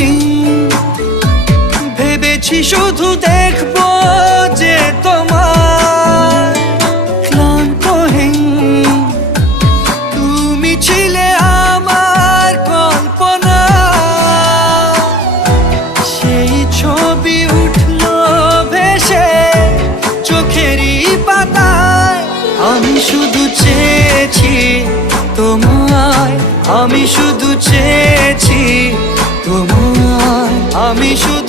দিন ভেবেছি শুধু দেখবো যে তোমার ক্লান্তহীন তুমি ছিলে আমার কল্পনা। সেই ছবি উঠলো ভেসে চোখেরই পাতায়। আমি শুধু চেয়েছি তোমায়, আমি শুধু চেয়েছি তোমায়, আমি শুধু